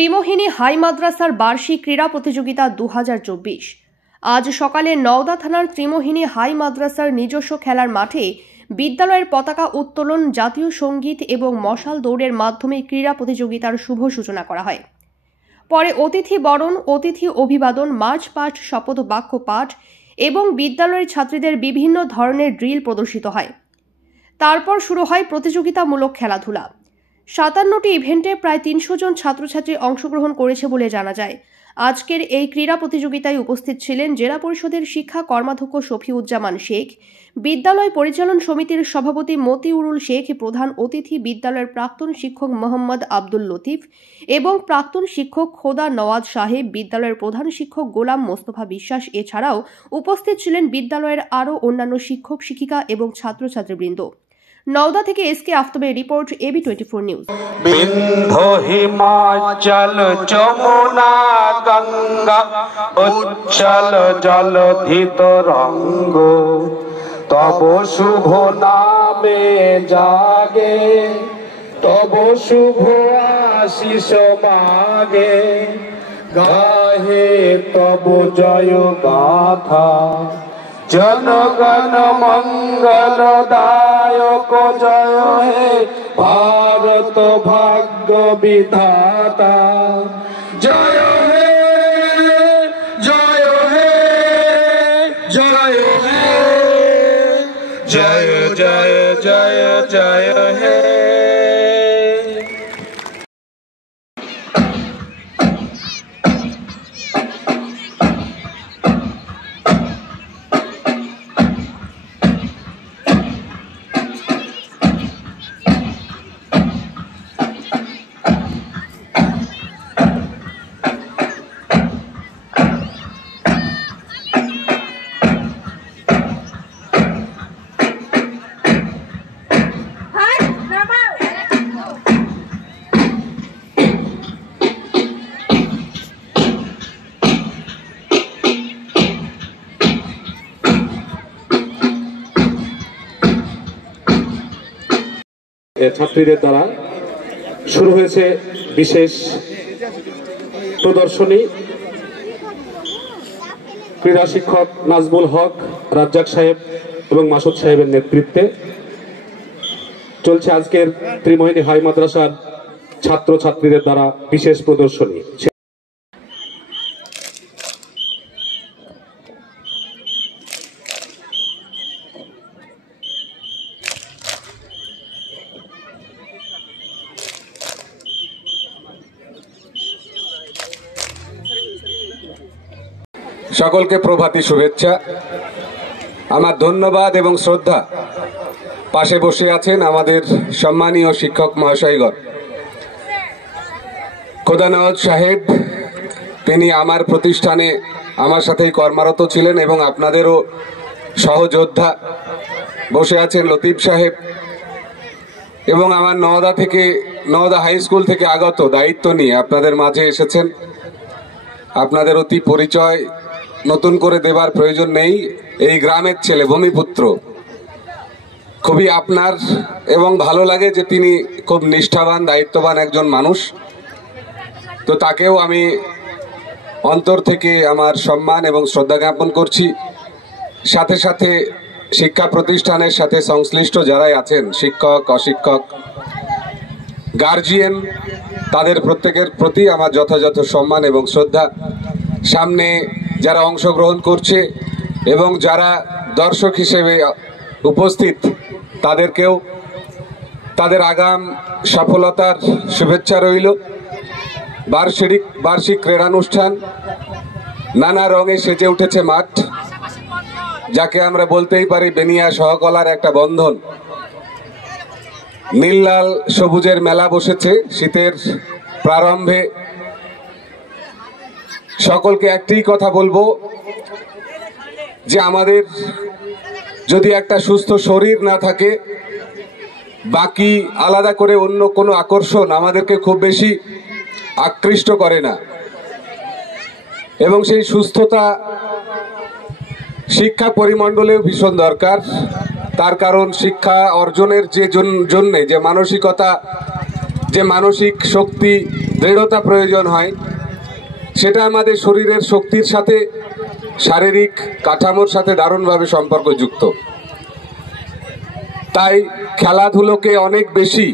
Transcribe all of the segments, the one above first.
Trimohini high মাদ্রাসার বার্ষিক ক্রীড়া প্রতিযোগিতা 2024 আজ সকালে নওদা থানার ত্রিমোহিনী হাই মাদ্রাসার নিজস্ব খেলার মাঠে বিদ্যালয়ের পতাকা উত্তোলন, জাতীয় সঙ্গীত এবং মশাল দৌড়ের মাধ্যমে ক্রীড়া প্রতিযোগিতার শুভ সূচনা করা হয়। পরে অতিথি বরণ, অতিথি অভিবাদন, মার্চ পাস্ট, শপথ বাক্য পাঠ এবং বিদ্যালয়ের ছাত্রীদের বিভিন্ন ধরনের ড্রিল প্রদর্শিত হয়। তারপর শুরু হয় প্রতিযোগিতামূলক খেলাধুলা। 57টি ইভেন্টে প্রায় 300 জন ছাত্রছাত্রী অংশগ্রহণ করেছে বলে জানা যায়। আজকের এই ক্রীড়া প্রতিযোগিতায় উপস্থিত ছিলেন জেলা পরিষদের শিক্ষা কর্মাধ্যক্ষ শফিউজ্জামান শেখ, বিদ্যালয় পরিচালন সমিতির সভাপতি মতিউরুল শেখ, প্রধান অতিথি বিদ্যালয়ের প্রাক্তন শিক্ষক মোহাম্মদ আব্দুল লতিফ এবং প্রাক্তন শিক্ষক খোদা নওয়াজ সাহেব, বিদ্যালয়ের প্রধান শিক্ষক গোলাম মোস্তফা বিশ্বাস। এছাড়াও উপস্থিত ছিলেন বিদ্যালয়ের আরও অন্যান্য শিক্ষক, শিক্ষিকা এবং ছাত্রছাত্রীবৃন্দ। নওদা থেকে এসকে আফতাবের রিপোর্ট, AB24 নিউজ। বিন্ধু হিমাচল যমুনা গঙ্গা উচ্ছল জলধি তরঙ্গ, তব শুভ নামে জাগে, তব শুভ আশিস মাগে, গাহে তব জয় গাথা। জনগণ মঙ্গলদায়ক জয় হে ভারত ভাগ্য বিধাতা। জয় হে জয় হে জয় হে জয় জয় জয় জয় হে। ছাত্রীদের দ্বারা শুরু হয়েছে বিশেষ প্রদর্শনী। ক্রীড়া শিক্ষক নাজমুল হক, রাজ্জাক সাহেব এবং মাসুদ সাহেবের নেতৃত্বে চলছে আজকের ত্রিমোহিনী হাই মাদ্রাসার ছাত্র ছাত্রীদের দ্বারা বিশেষ প্রদর্শনী। সকলকে প্রভাতী শুভেচ্ছা। আমার ধন্যবাদ এবং শ্রদ্ধা। পাশে বসে আছেন আমাদের সম্মানীয় শিক্ষক মহাশয়গণ। খোদা নওয়াজ সাহেব, তিনি আমার প্রতিষ্ঠানে আমার সাথেই কর্মরত ছিলেন এবং আপনাদেরও সহযোদ্ধা। বসে আছেন লতিফ সাহেব এবং আমার নওদা হাই স্কুল থেকে আগত দায়িত্ব নিয়ে আপনাদের মাঝে এসেছেন। আপনাদের অতি পরিচয় নতুন করে দেবার প্রয়োজন নেই। এই গ্রামের ছেলে, ভূমিপুত্র। খুবই আপনার এবং ভালো লাগে যে তিনি খুব নিষ্ঠাবান, দায়িত্ববান একজন মানুষ। তো তাকেও আমি অন্তর থেকে আমার সম্মান এবং শ্রদ্ধা জ্ঞাপন করছি। সাথে সাথে শিক্ষা প্রতিষ্ঠানের সাথে সংশ্লিষ্ট যারাই আছেন, শিক্ষক, অশিক্ষক, গার্জিয়ান, তাদের প্রত্যেকের প্রতি আমার যথাযথ সম্মান এবং শ্রদ্ধা। সামনে যারা অংশগ্রহণ করছে এবং যারা দর্শক হিসেবে উপস্থিত, তাদেরকেও তাদের আগাম সফলতার শুভেচ্ছা রইল। বার্ষিক ক্রীড়ানুষ্ঠান, নানা রঙে সেজে উঠেছে মাঠ, যাকে আমরা বলতেই পারি বেনিয়া সহকলার একটা বন্ধন। নীল লাল সবুজের মেলা বসেছে শীতের প্রারম্ভে। সকলকে একটি কথা বলবো যে আমাদের যদি একটা সুস্থ শরীর না থাকে, বাকি আলাদা করে অন্য কোনো আকর্ষণ আমাদেরকে খুব বেশি আকৃষ্ট করে না। এবং সেই সুস্থতা শিক্ষা পরিমণ্ডলেও ভীষণ দরকার। তার কারণ শিক্ষা অর্জনের যে জন্য যে মানসিকতা যে মানসিক শক্তি, দৃঢ়তা প্রয়োজন হয়, সেটা আমাদের শরীরের শক্তির সাথে, শারীরিক কাঠামোর সাথে দারুণভাবে সম্পর্কযুক্ত। তাই খেলাধুলোকে অনেক বেশি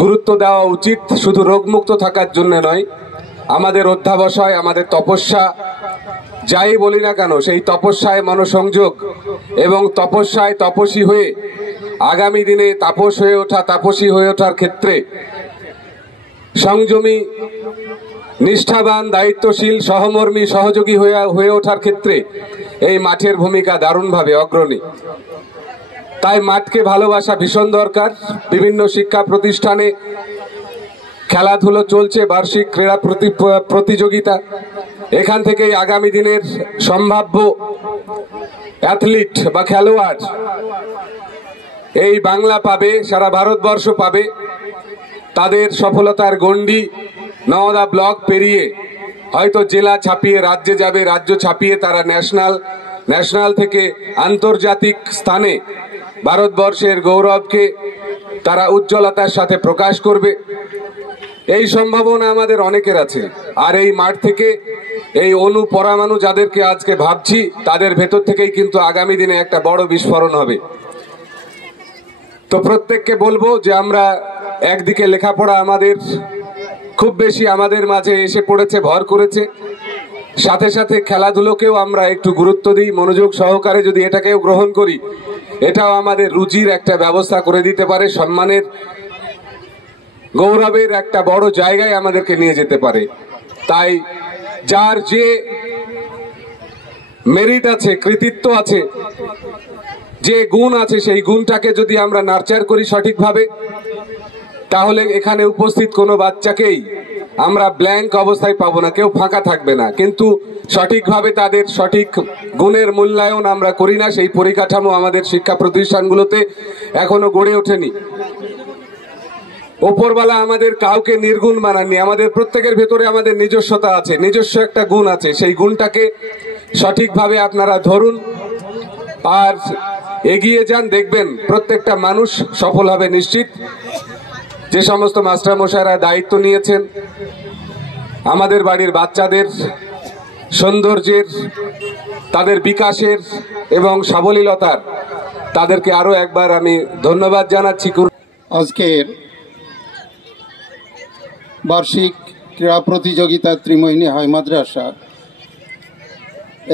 গুরুত্ব দেওয়া উচিত, শুধু রোগমুক্ত থাকার জন্য নয়। আমাদের অধ্যাবসায়, আমাদের তপস্যা, যাই বলি না কেন, সেই তপস্যায় মনোসংযোগ এবং তপস্যায় তপস্বী হয়ে আগামী দিনে তাপসী হয়ে ওঠার ক্ষেত্রে সংযমী, নিষ্ঠাবান, দায়িত্বশীল, সহমর্মী, সহযোগী হয়ে ওঠার ক্ষেত্রে এই মাঠের ভূমিকা দারুণভাবে অগ্রণী। তাই মাঠকে ভালোবাসা ভীষণ দরকার। বিভিন্ন শিক্ষা প্রতিষ্ঠানে খেলাধুলো চলছে, বার্ষিক ক্রীড়া প্রতিযোগিতা। এখান থেকেই আগামী দিনের সম্ভাব্য অ্যাথলিট বা খেলোয়াড় এই বাংলা পাবে, সারা ভারতবর্ষ পাবে। তাদের সফলতার গণ্ডি নওদা ব্লক পেরিয়ে হয়তো জেলা ছাপিয়ে রাজ্যে যাবে, রাজ্য ছাপিয়ে তারা ন্যাশনাল থেকে আন্তর্জাতিক স্থানে ভারতবর্ষের গৌরবকে তারা উজ্জ্বলতার সাথে প্রকাশ করবে। এই সম্ভাবনা আমাদের অনেকের আছে। আর এই মাঠ থেকে এই পরমাণু যাদেরকে আজকে ভাবছি, তাদের ভেতর থেকেই কিন্তু আগামী দিনে একটা বড় বিস্ফোরণ হবে। তো প্রত্যেককে বলবো যে আমরা একদিকে লেখাপড়া আমাদের খুব বেশি আমাদের মাঝে এসে পড়েছে, ভর করেছে, সাথে সাথে খেলাধুলোকেও আমরা একটু গুরুত্ব দিই, মনোযোগ সহকারে যদি এটাকেও গ্রহণ করি, এটাও আমাদের রুজির একটা ব্যবস্থা করে দিতে পারে, সম্মানের, গৌরবের একটা বড় জায়গায় আমাদেরকে নিয়ে যেতে পারে। তাই যার যে মেরিট আছে, কৃতিত্ব আছে, যে গুণ আছে, সেই গুণটাকে যদি আমরা নার্চার করি সঠিকভাবে, তাহলে এখানে উপস্থিত কোনো বাচ্চাকেই আমরা ব্ল্যাঙ্ক অবস্থায় পাবো না, কেউ ফাঁকা থাকবে না। কিন্তু সঠিকভাবে তাদের সঠিক গুণের মূল্যায়ন আমরা করি না, সেই পরিকাঠামো আমাদের শিক্ষা প্রতিষ্ঠানগুলোতে এখনো গড়ে ওঠেনি। ওপরওয়ালা আমাদের কাউকে নির্গুণ বানাননি, আমাদের প্রত্যেকের ভেতরে আমাদের নিজস্বতা আছে, নিজস্ব একটা গুণ আছে। সেই গুণটাকে সঠিকভাবে আপনারা ধরুন আর এগিয়ে যান, দেখবেন প্রত্যেকটা মানুষ সফল হবে নিশ্চিত। যে সমস্ত মাস্টার মশাইরা দায়িত্ব নিয়েছেন আমাদের বাড়ির বাচ্চাদের সৌন্দর্যের, তাদের বিকাশের এবং সাবলীলতার, তাদেরকে আরো একবার আমি ধন্যবাদ জানাচ্ছি। আজকের বার্ষিক ক্রীড়া প্রতিযোগিতা ত্রিমোহিনী হাই মাদ্রাসা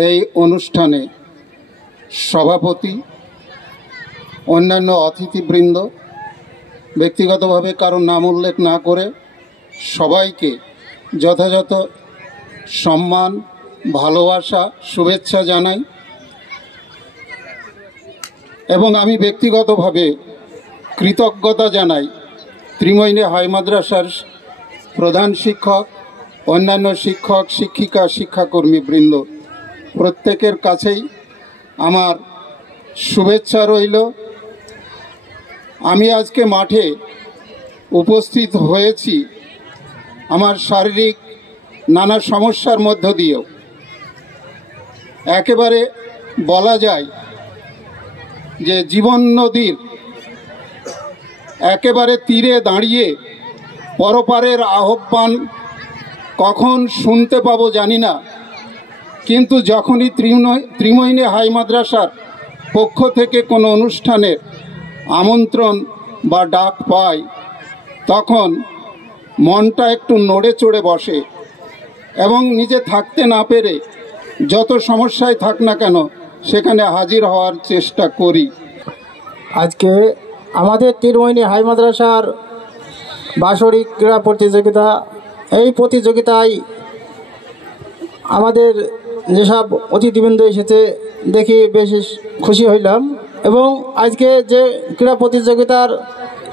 এই অনুষ্ঠানে সভাপতি, অন্যান্য অতিথিবৃন্দ, ব্যক্তিগতভাবে কারোর নাম উল্লেখ না করে সবাইকে যথাযথ সম্মান, ভালোবাসা, শুভেচ্ছা জানাই। এবং আমি ব্যক্তিগতভাবে কৃতজ্ঞতা জানাই ত্রিমোহিনী হাই মাদ্রাসার প্রধান শিক্ষক, অন্যান্য শিক্ষক, শিক্ষিকা, শিক্ষাকর্মী বৃন্দ প্রত্যেকের কাছেই আমার শুভেচ্ছা রইল। আমি আজকে মাঠে উপস্থিত হয়েছি আমার শারীরিক নানা সমস্যার মধ্য দিয়েও। একেবারে বলা যায় যে জীবন নদীর একেবারে তীরে দাঁড়িয়ে পরপারের আহ্বান কখন শুনতে পাবো জানি না, কিন্তু যখনই ত্রিমোহিনী হাই মাদ্রাসার পক্ষ থেকে কোনো অনুষ্ঠানের আমন্ত্রণ বা ডাক পাই, তখন মনটা একটু নড়ে চড়ে বসে এবং নিজে থাকতে না পেরে যত সমস্যায় থাক না কেন সেখানে হাজির হওয়ার চেষ্টা করি। আজকে আমাদের ত্রিমোহিনী হাই মাদ্রাসার বাৎসরিক ক্রীড়া প্রতিযোগিতা, এই প্রতিযোগিতায় আমাদের যেসব অতিথিবৃন্দ এসেছে দেখে বেশ খুশি হইলাম। এবং আজকে যে ক্রীড়া প্রতিযোগিতার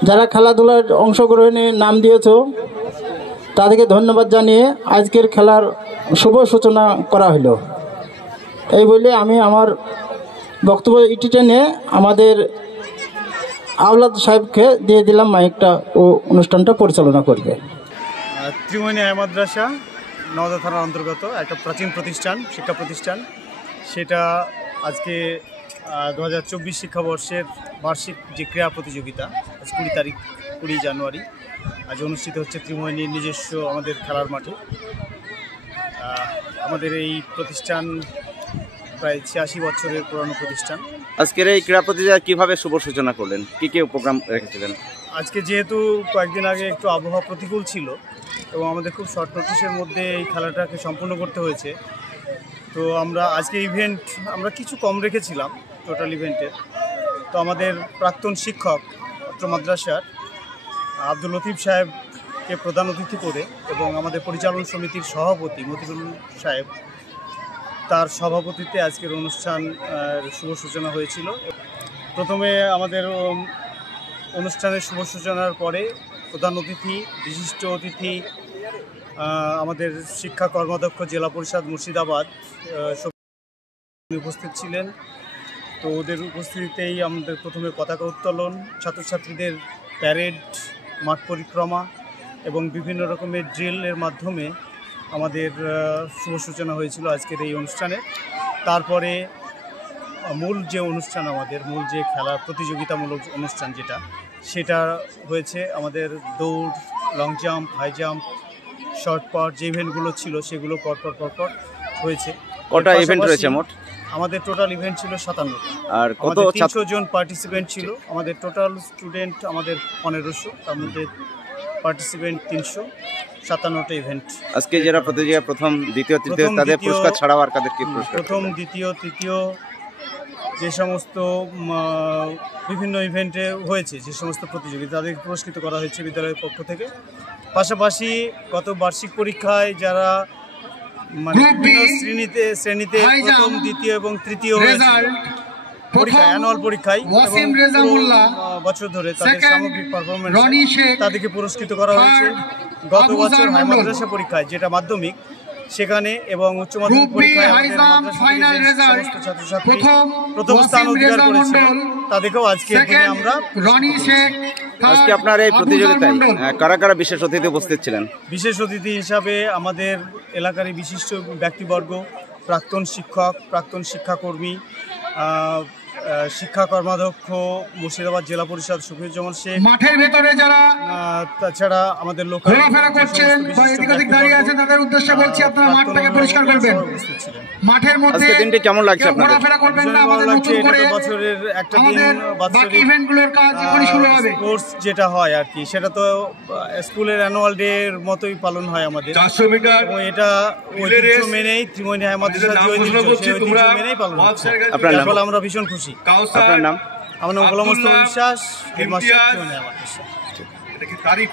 যারা খেলাধুলার অংশগ্রহণে নাম দিয়েছ তাদেরকে ধন্যবাদ জানিয়ে আজকের খেলার শুভ সূচনা করা হলো। এই বলে আমি আমার বক্তব্য ইটি টেনে আমাদের আওলাদ সাহেবকে দিয়ে দিলাম মাইকটা, ও অনুষ্ঠানটা পরিচালনা করবে। ত্রিমোহিনী হাই মাদ্রাসা নওদা থানার অন্তর্গত একটা প্রাচীন প্রতিষ্ঠান, শিক্ষা প্রতিষ্ঠান। সেটা আজকে 2024 শিক্ষাবর্ষের বার্ষিক যে ক্রীড়া প্রতিযোগিতা, 20 তারিখ 20 জানুয়ারি আজ অনুষ্ঠিত হচ্ছে ত্রিমোহিনীর নিজস্ব আমাদের খেলার মাঠে। আমাদের এই প্রতিষ্ঠান প্রায় 86 বছরের পুরনো প্রতিষ্ঠান। আজকের এই ক্রীড়া প্রতিযোগিতা কীভাবে শুভ সূচনা করলেন, কী কী প্রোগ্রাম রেখেছিলেন? আজকে যেহেতু কয়েকদিন আগে একটু আবহাওয়া প্রতিকূল ছিল এবং আমাদের খুব শর্ট নোটিশের মধ্যে এই খেলাটাকে সম্পূর্ণ করতে হয়েছে, তো আমরা আজকে ইভেন্ট আমরা কিছু কম রেখেছিলাম টোটাল ইভেন্টের। তো আমাদের প্রাক্তন শিক্ষক অত্র মাদ্রাসার আব্দুল লতিফ সাহেবকে প্রধান অতিথি করে এবং আমাদের পরিচালন সমিতির সভাপতি মতিউল সাহেব তার সভাপতিত্বে আজকের অনুষ্ঠান শুভ সূচনা হয়েছিল। প্রথমে আমাদের অনুষ্ঠানের শুভ সূচনার পরে প্রধান অতিথি, বিশিষ্ট অতিথি আমাদের শিক্ষা কর্মাধ্যক্ষ জেলা পরিষদ মুর্শিদাবাদ উপস্থিত ছিলেন। তো ওদের উপস্থিতিতেই আমাদের প্রথমে পতাকা উত্তোলন, ছাত্রছাত্রীদের প্যারেড, মাঠ পরিক্রমা এবং বিভিন্ন রকমের ড্রিলের মাধ্যমে আমাদের শুভ সূচনা হয়েছিল আজকের এই অনুষ্ঠানে। তারপরে মূল যে অনুষ্ঠান, আমাদের মূল যে খেলা প্রতিযোগিতামূলক অনুষ্ঠান সেটা হয়েছে আমাদের দৌড়, long jump, high jump, short put যে ইভেন্টগুলো ছিল সেগুলো পরপর হয়েছে। কটা ইভেন্ট রয়েছে মোট? আমাদের টোটাল ইভেন্ট ছিল 57। আর কত 300 জন পার্টিসিপেন্ট ছিল। আমাদের টোটাল স্টুডেন্ট আমাদের 1500, তার মধ্যে পার্টিসিপেন্ট 357টা ইভেন্ট। আজকে যারা প্রতিযোগিতা প্রথম, দ্বিতীয়, তৃতীয় তাদের পুরস্কার ছাড়াও আর কাদের কি পুরস্কার? প্রথম, দ্বিতীয়, তৃতীয় যে সমস্ত বিভিন্ন ইভেন্টে হয়েছে, যে সমস্ত প্রতিযোগিতা তাদেরকে পুরস্কৃত করা হয়েছে বিদ্যালয়ের পক্ষ থেকে। পাশাপাশি গত বার্ষিক পরীক্ষায় যারা মানে শ্রেণীতে প্রথম, দ্বিতীয় এবং তৃতীয় পরীক্ষায়, অ্যানুয়াল পরীক্ষায় বছর ধরে তাদের সামগ্রিক পারফরমেন্স তাদেরকে পুরস্কৃত করা হয়েছে। গত বছর হাই মাদ্রাসা পরীক্ষায় যেটা মাধ্যমিক, সেখানে এবং উচ্চ মাধ্যমিক পরীক্ষায় সমস্ত ছাত্রছাত্রী প্রথম স্থান অধিকার করেছে, তাদেরকেও আজকে আমরা। আজকে আপনার এই প্রতিযোগিতায় কারা কারা বিশেষ অতিথি উপস্থিত ছিলেন? বিশেষ অতিথি হিসাবে আমাদের এলাকারই বিশিষ্ট ব্যক্তিবর্গ, প্রাক্তন শিক্ষক, প্রাক্তন শিক্ষাকর্মী, শিক্ষা কর্মাধ্যক্ষ মুর্শিদাবাদ জেলা পরিষদ সুফিউজ্জামান শেখ, মাঠের ভেতরে যারা, তাছাড়া আমাদের লোকাল ঘোরাফেরা করছেন বা এদিক ওদিক দাঁড়িয়ে আছেন তাদের উদ্দেশ্যে বলছি আপনারা মাঠটাকে পরিষ্কার করবেন। মাঠের মধ্যে আজকে দিনটি কেমন লাগছে আপনাদের? ঘোরাফেরা করবেন না, আমাদের নতুন করে বছরের একটা দিন, বাকি ইভেন্টগুলোর কাজ এখনই শুরু হবে। স্পোর্টস যেটা হয় আর কি, সেটা তো স্কুলের অ্যানুয়াল ডে এর মতোই পালন হয় আমাদের 400 মিটার, এবং এটা ঐতিহ্য মেনেই ত্রিমোহিনী হাই মাদ্রাসা যে ঐতিহ্য মেনেই পালন হচ্ছে। আপনার নাম? আমরা ভীষণ খুশি। আপনার নাম? আমার নাম গোলাম মোস্তফা বিশ্বাস, হেডমাস্টার ত্রিমোহিনী হাই মাদ্রাসা। এটা কি তারিফ?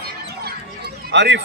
আরিফ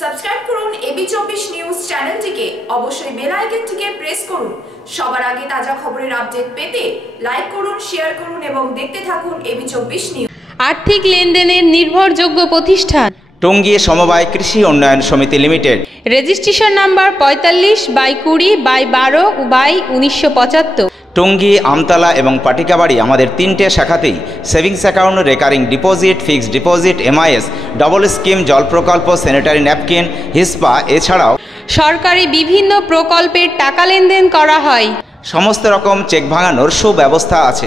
সাবস্ক্রাইব করুন এবি24 নিউজ চ্যানেলটিকে, অবশ্যই বেল আইকনটিকে প্রেস করুন। সবার আগে তাজা খবরের আপডেট পেতে লাইক করুন, শেয়ার করুন এবং দেখতে থাকুন এবি24 নিউজ। আর্থিক লেনদেনের নির্ভরযোগ্য প্রতিষ্ঠান টঙ্গী সমবায় কৃষি উন্নয়ন সমিতি limited. Registration number 45/20/12/1975। Tongi, Amtala এবং পাটিকাবাড়ি আমাদের 3টে শাখাতেই savings account, recurring deposit, fixed deposit, MIS, double scheme, জল প্রকল্প, স্যানিটারি ন্যাপকিন, হিসপা, এছাড়াও সরকারি বিভিন্ন প্রকল্পের টাকা লেনদেন করা হয়। সমস্ত রকম চেক ভাঙানোর সুব্যবস্থা আছে।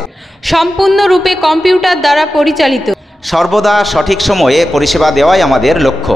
সম্পূর্ণরূপে কম্পিউটার দ্বারা পরিচালিত। সর্বদা সঠিক সময়ে পরিষেবা দেওয়াই আমাদের লক্ষ্য।